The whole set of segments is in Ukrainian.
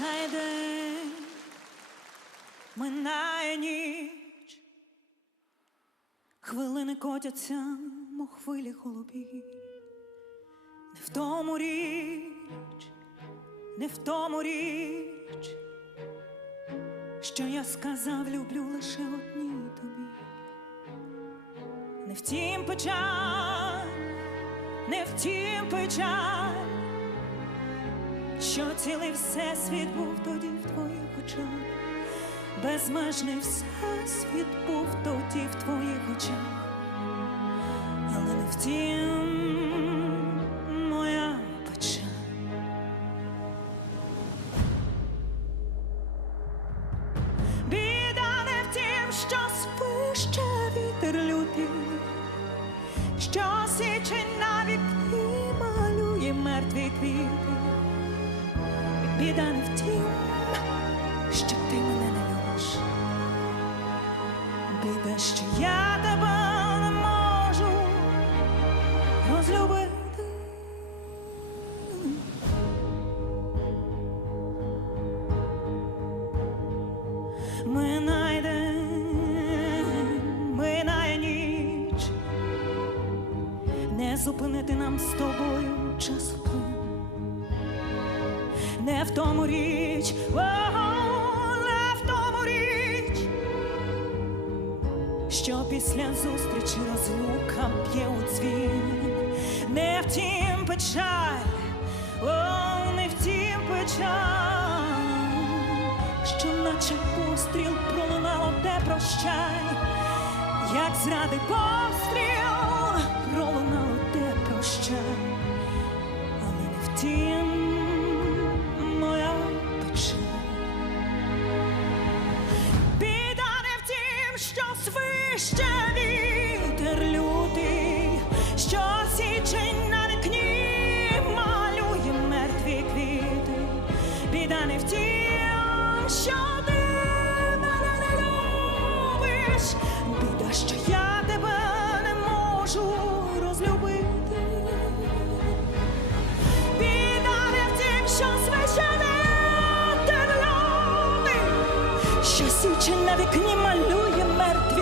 Минає минає ніч, хвилини котяться, мов хвилі голубі. Не в тому річ, не в тому річ, що я сказав, люблю лише одній тобі. Не втім печаль, не втім печаль, що цілий всесвіт був тоді в твоїх очах, безмежний всесвіт був тоді в твоїх очах, але не втім моя печаль. Біда не в тім, що свище вітер лютий, що січе на вікні малює мертві квіти. Біда не в тім, що ти мене не любиш. Біда, що я тебе не можу розлюбити. Минає день, минає ніч, не зупинити нам з тобою часу плин. Не в тому річ, не в тому річ, що після зустрічі розлука б'є у дзвін. Не втім печаль, о, не втім печаль, що наче постріл пролунало те прощай, як зради постріл пролунало те прощай, але не втім свище вітер лютий, що січень на вікні малює мертві квіти. Біда не в тім, що ти мене не любиш. Біда, що я тебе не можу розлюбити. Біда не в тім, що священе що січе на вікні малює мертві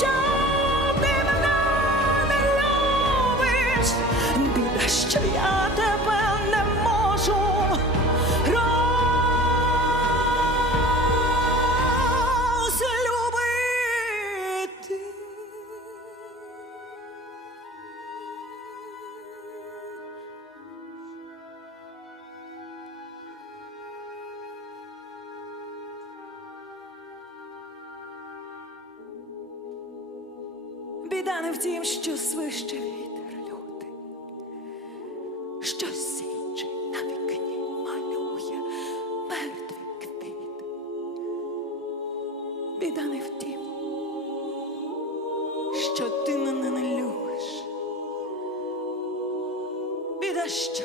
не в тім, що ти мене не любиш. Біда не в тім, що свище вітер лютий, що січе на вікні малює мертві квіти. Біда не в тім, що ти мене не любиш. Біда, що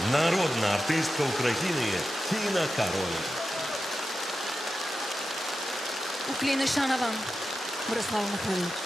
Народна артистка України Тіна Король. Уклін і шана вам, Мирослава Михайлович.